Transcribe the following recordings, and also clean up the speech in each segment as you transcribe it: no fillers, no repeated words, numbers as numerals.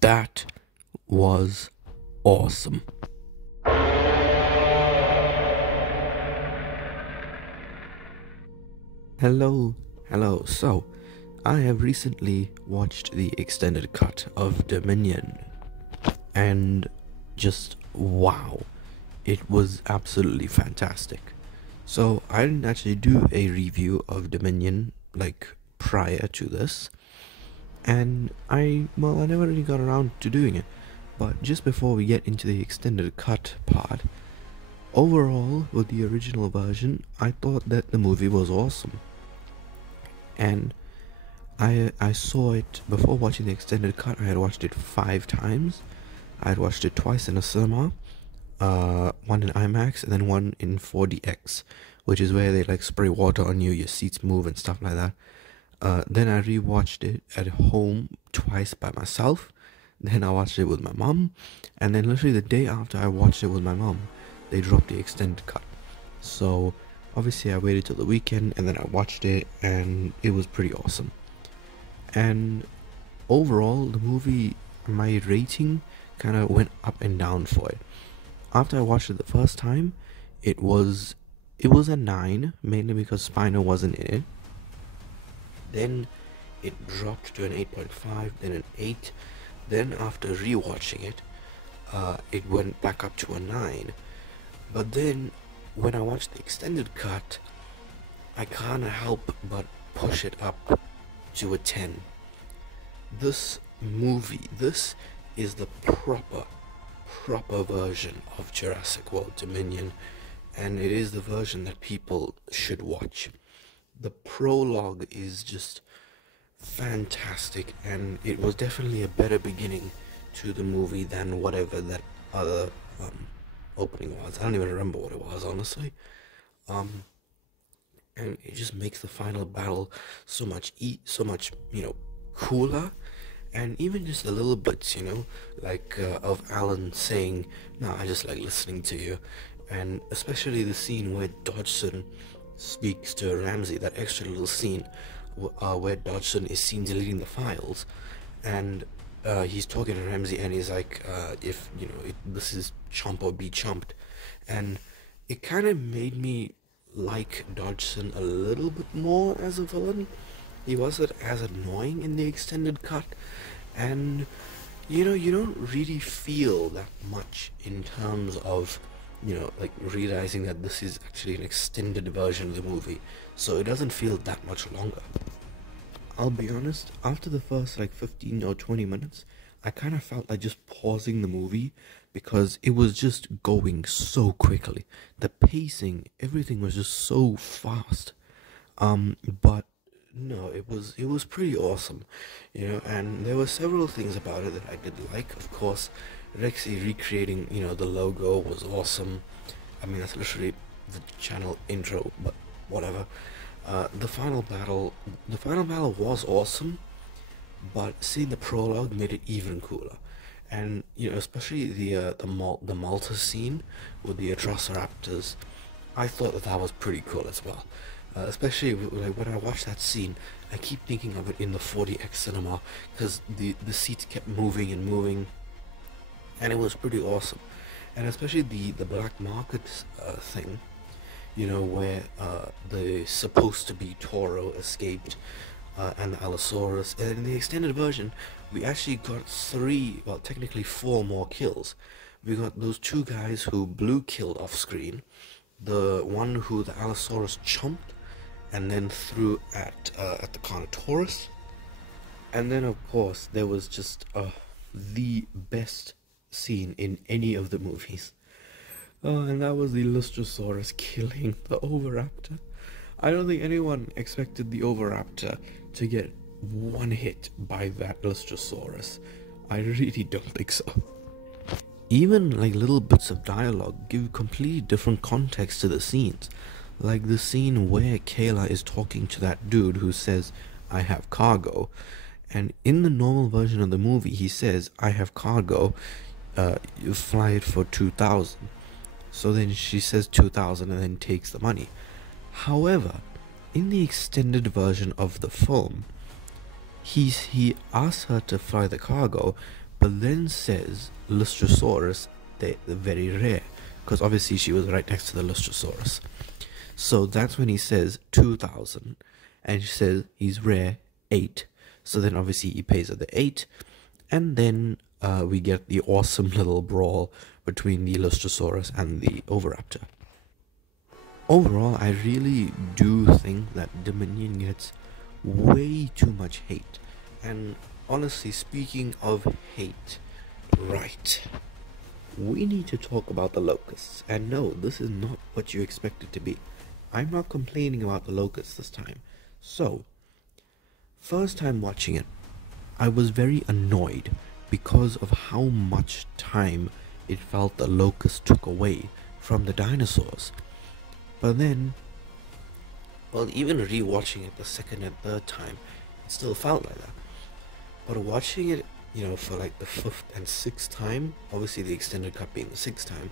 That was awesome. Hello. So, I have recently watched the extended cut of Dominion, and just wow, it was absolutely fantastic. So, I didn't actually do a review of Dominion like prior to this, and I never really got around to doing it. But just before we get into the extended cut part, overall, with the original version, I thought that the movie was awesome. And I saw it before watching the extended cut. I had watched it 5 times. I had watched it twice in a cinema, one in IMAX and then one in 4DX, which is where they like spray water on you, your seats move and stuff like that. Then I rewatched it at home twice by myself. Then I watched it with my mom, and then literally the day after I watched it with my mom, they dropped the extended cut. So obviously I waited till the weekend and then I watched it, and it was pretty awesome. And overall, the movie, my rating kind of went up and down for it. After I watched it the first time, it was a 9, mainly because Spino wasn't in it. Then it dropped to an 8.5, then an 8. Then after rewatching it, it went back up to a 9. But then when I watched the extended cut, I can't help but push it up to a 10. This movie, this is the proper version of Jurassic World Dominion, and it is the version that people should watch. The prologue is just fantastic, and it was definitely a better beginning to the movie than whatever that other opening was. I don't even remember what it was, honestly. And it just makes the final battle so much cooler, and even just the little bits, like of Alan saying, "No, I just like listening to you," and especially the scene where Dodgson speaks to Ramsey, that extra little scene where Dodgson is seen deleting the files, and he's talking to Ramsey, and he's like, if this is chomp or be chomped, and it kind of made me like Dodgson a little bit more as a villain. He wasn't as annoying in the extended cut, and you don't really feel that much in terms of like realizing that this is actually an extended version of the movie, so it doesn't feel that much longer. I'll be honest, after the first like 15 or 20 minutes, I kind of felt like just pausing the movie because it was just going so quickly. The pacing, everything was just so fast. But no, it was pretty awesome, and there were several things about it that I did like. Of course, Rexy recreating, the logo was awesome. I mean, that's literally the channel intro, but whatever. The final battle was awesome, but seeing the prologue made it even cooler. And especially the Malta scene with the Atrociraptors, I thought that was pretty cool as well. Especially like when I watched that scene, I keep thinking of it in the 40x cinema because the seats kept moving and moving, and it was pretty awesome. And especially the black market thing, where the supposed to be Toro escaped, and the Allosaurus. And in the extended version, we actually got 3, well, technically 4 more kills. We got those 2 guys who Blue killed off screen, the one who the Allosaurus chomped and then threw at the Carnotaurus, and then of course there was just the best scene in any of the movies. And that was the Lystrosaurus killing the Oviraptor. I don't think anyone expected the Oviraptor to get one hit by that Lystrosaurus. I really don't think so. Even like little bits of dialogue give completely different context to the scenes. Like the scene where Kayla is talking to that dude who says, "I have cargo." And in the normal version of the movie, he says, "I have cargo, you fly it for 2,000. So then she says 2,000 and then takes the money. However, in the extended version of the film, he asks her to fly the cargo, but then says Lystrosaurus, they're very rare, because obviously she was right next to the Lystrosaurus. So that's when he says 2,000, and she says he's rare 8. So then obviously he pays her the 8, and then we get the awesome little brawl between the Lystrosaurus and the Oviraptor. Overall, I really do think that Dominion gets way too much hate. And honestly, speaking of hate, right, we need to talk about the locusts. And no, this is not what you expect it to be. I'm not complaining about the locusts this time. So, first time watching it, I was very annoyed because of how much time it felt the locusts took away from the dinosaurs. But then, well, even rewatching it the second and third time, it still felt like that. But watching it, for like the 5th and 6th time, obviously the extended cut being the 6th time,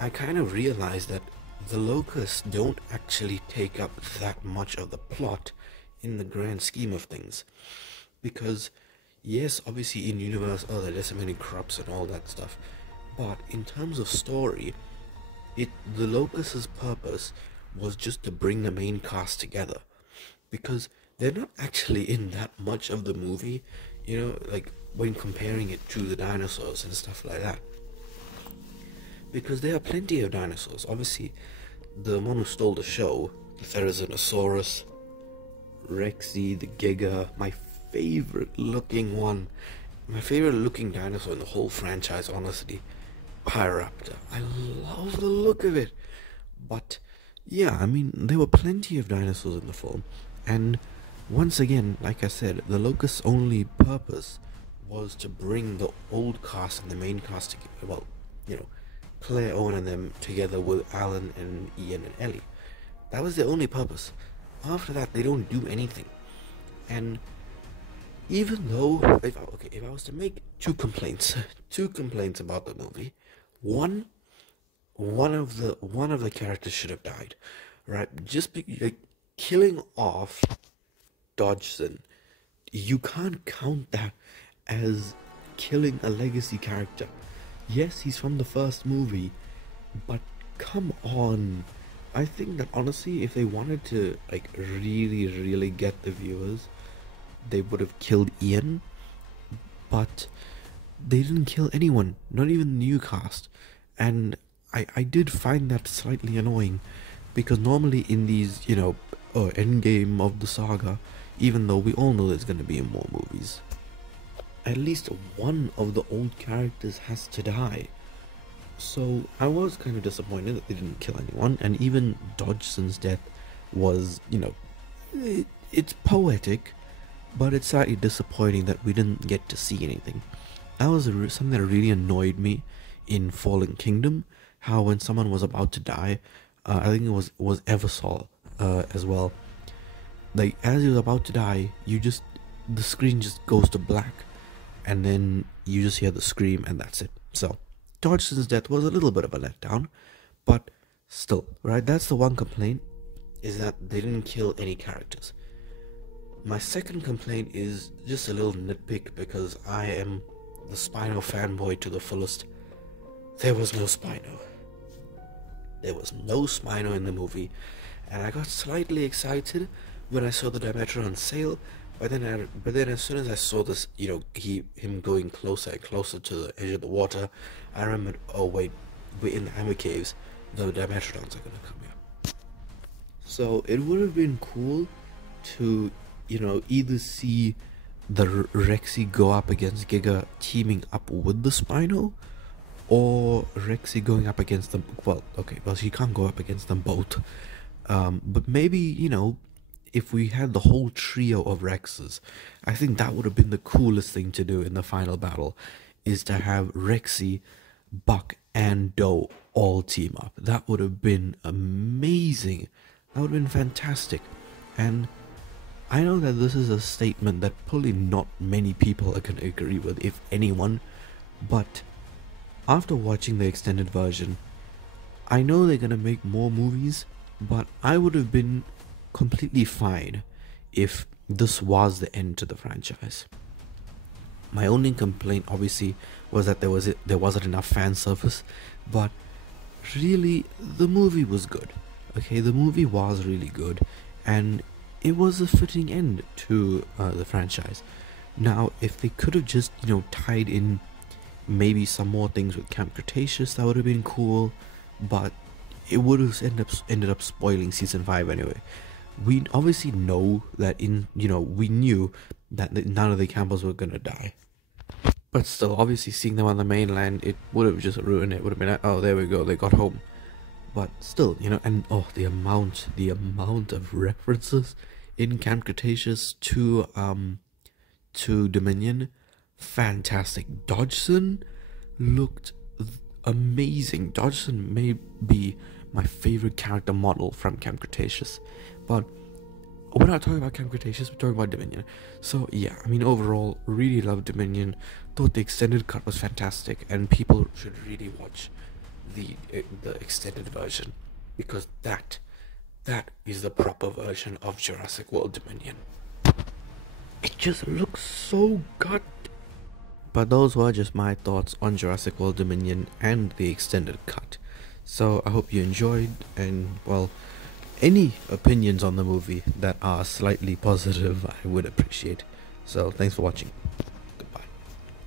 I kind of realized that the locusts don't actually take up that much of the plot in the grand scheme of things. Because, yes, obviously in universe, they're decimating crops and all that stuff. But in terms of story, the locust's purpose was just to bring the main cast together, because they're not actually in that much of the movie, like when comparing it to the dinosaurs and stuff like that, because there are plenty of dinosaurs. Obviously the one who stole the show, the Therizinosaurus, Rexy, the Giga, my favorite looking dinosaur in the whole franchise, honestly, Pyraptor. I love the look of it. But yeah, I mean, there were plenty of dinosaurs in the film, and once again, like I said, the locust's only purpose was to bring the old cast and the main cast together. Well, Claire, Owen and them together with Alan and Ian and Ellie. That was their only purpose. After that, they don't do anything. And even though, if I was to make two complaints about the movie, one of the characters should have died, right? Just killing off Dodgson, you can't count that as killing a legacy character. Yes, he's from the first movie, but come on. I think that honestly, if they wanted to really, really get the viewers, they would have killed Ian, but they didn't kill anyone, not even the new cast. And I did find that slightly annoying, because normally in these, endgame of the saga, even though we all know there's going to be more movies, at least one of the old characters has to die. So I was kind of disappointed that they didn't kill anyone, and even Dodgson's death was, it's poetic, but it's slightly disappointing that we didn't get to see anything. That was something that really annoyed me in Fallen Kingdom, how when someone was about to die, I think it was Eversol as well, like as he was about to die, the screen just goes to black, and then you just hear the scream, and that's it. So Dodgson's death was a little bit of a letdown, but still, right, that's the one complaint, is that they didn't kill any characters. My second complaint is just a little nitpick, because I am the Spino fanboy to the fullest. There was no Spino. There was no Spino in the movie, and I got slightly excited when I saw the Dimetrodon on sale. But then as soon as I saw this, him going closer and closer to the edge of the water, I remembered, oh wait, we're in the Hammer Caves, the Dimetrodons are gonna come here. So it would have been cool to, either see the Rexy go up against Giga teaming up with the Spino, or Rexy going up against them. Well, she can't go up against them both. But maybe, if we had the whole trio of Rexes, I think that would have been the coolest thing to do in the final battle, is to have Rexy, Buck, and Doe all team up. That would have been amazing. That would have been fantastic. And I know that this is a statement that probably not many people are going to agree with, if anyone, but after watching the extended version, I know they're going to make more movies, but I would have been completely fine if this was the end to the franchise. My only complaint, obviously, was that there wasn't enough fan service, but really, the movie was good. Okay, the movie was really good, and it was a fitting end to the franchise. Now, if they could have just, tied in maybe some more things with Camp Cretaceous, that would have been cool, but it would have ended up spoiling season 5 anyway. We obviously know that we knew that none of the Campbells were gonna die. But still, obviously seeing them on the mainland, it would have just ruined it. Would have been like, oh, there we go, they got home. But still, and oh, the amount of references in Camp Cretaceous to Dominion, fantastic. Dodgson looked amazing. Dodgson may be my favorite character model from Camp Cretaceous, but we're not talking about Camp Cretaceous, we're talking about Dominion. So yeah, I mean, overall, really loved Dominion. Thought the extended cut was fantastic, and people should really watch the extended version, because that is the proper version of Jurassic World Dominion. It just looks so good. But those were just my thoughts on Jurassic World Dominion and the extended cut. So I hope you enjoyed, and well, any opinions on the movie that are slightly positive I would appreciate. So thanks for watching.